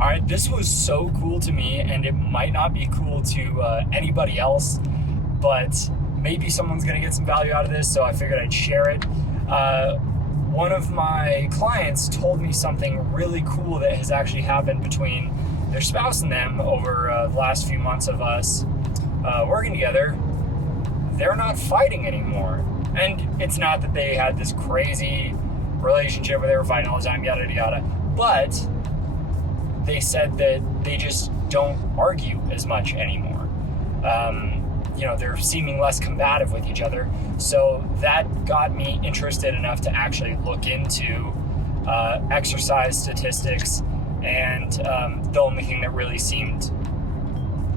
All right, this was so cool to me, and it might not be cool to anybody else, but maybe someone's gonna get some value out of this, so I figured I'd share it. One of my clients told me something really cool that has actually happened between their spouse and them over the last few months of us working together. They're not fighting anymore. And it's not that they had this crazy relationship where they were fighting all the time, yada, yada, yada. But they said that they just don't argue as much anymore. They're seeming less combative with each other. So that got me interested enough to actually look into exercise statistics. And the only thing that really seemed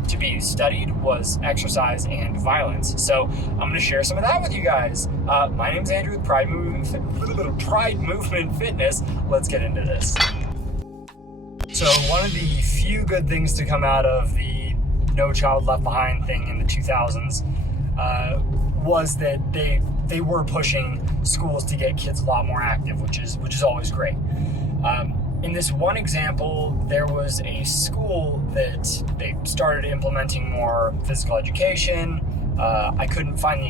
to be studied was exercise and violence. So I'm going to share some of that with you guys. My name's Andrew with Pride Movement Fitness. Let's get into this. So one of the few good things to come out of the No Child Left Behind thing in the 2000s was that they were pushing schools to get kids a lot more active, which is always great. In this one example, there was a school that they started implementing more physical education. I couldn't find the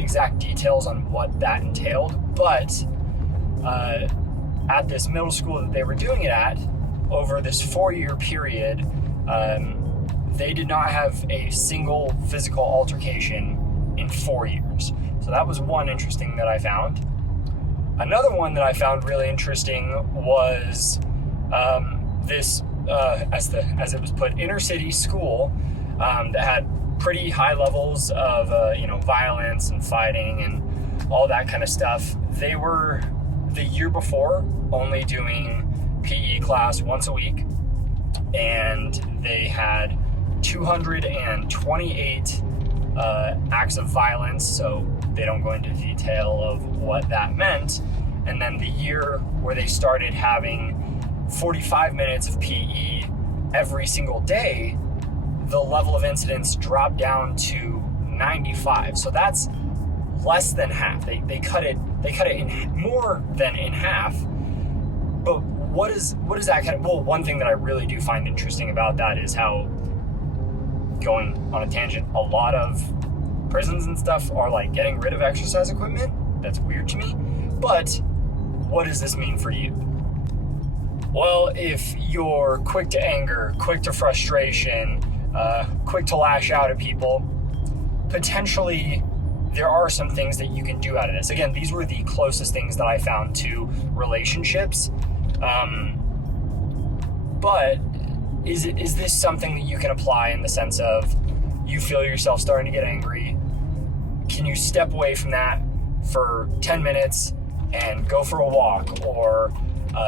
exact details on what that entailed, but at this middle school that they were doing it at, over this 4-year period, they did not have a single physical altercation in 4 years. So that was one interesting that I found. Another one that I found really interesting was this, as it was put, inner city school that had pretty high levels of violence and fighting and all that kind of stuff. They were the year before only doing PE class once a week, and they had 228 acts of violence, so they don't go into detail of what that meant. And then the year where they started having 45 minutes of PE every single day, the level of incidents dropped down to 95. So that's less than half. They cut it in more than in half. But what is that kind of, well, one thing that I really do find interesting about that is how, going on a tangent, a lot of prisons and stuff are like getting rid of exercise equipment. That's weird to me. But what does this mean for you? Well, if you're quick to anger, quick to frustration, quick to lash out at people, potentially there are some things that you can do out of this. Again, these were the closest things that I found to relationships. But is this something that you can apply in the sense of you feel yourself starting to get angry? Can you step away from that for 10 minutes and go for a walk, or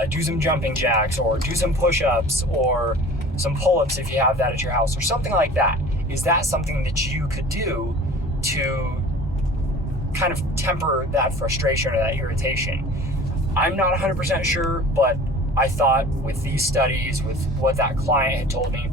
do some jumping jacks, or do some push-ups, or some pull-ups if you have that at your house, or something like that? Is that something that you could do to kind of temper that frustration or that irritation? I'm not 100% sure, but I thought with these studies, with what that client had told me,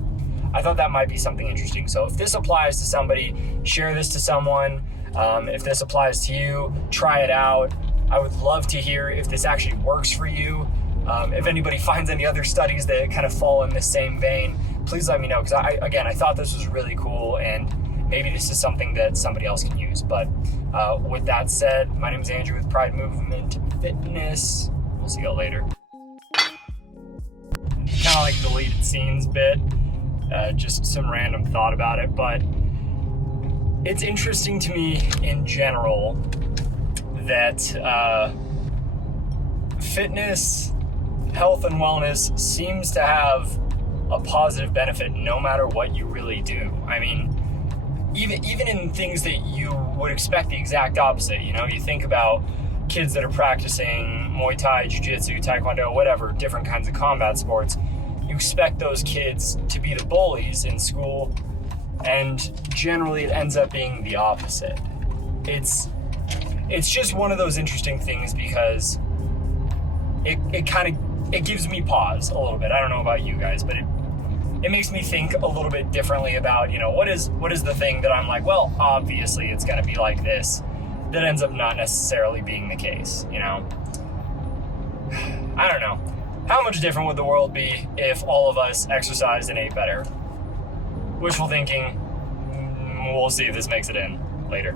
I thought that might be something interesting. So if this applies to somebody, share this to someone. If this applies to you, try it out. I would love to hear if this actually works for you. If anybody finds any other studies that kind of fall in the same vein, please let me know, because I thought this was really cool, and maybe this is something that somebody else can use. But with that said, my name is Andrew with Pride Movement Fitness. We'll see you all later. Kind of like deleted scenes bit, just some random thought about it, but it's interesting to me in general that fitness, health, and wellness seems to have a positive benefit no matter what you really do. I mean, even in things that you would expect the exact opposite. You think about kids that are practicing Muay Thai, Jiu-Jitsu, Taekwondo, whatever, different kinds of combat sports. You expect those kids to be the bullies in school, and generally it ends up being the opposite. It's just one of those interesting things, because it gives me pause a little bit. I don't know about you guys, but it makes me think a little bit differently about, what is the thing that I'm like, well, obviously it's going to be like this, that ends up not necessarily being the case, I don't know. How much different would the world be if all of us exercised and ate better? Wishful thinking. We'll see if this makes it in later.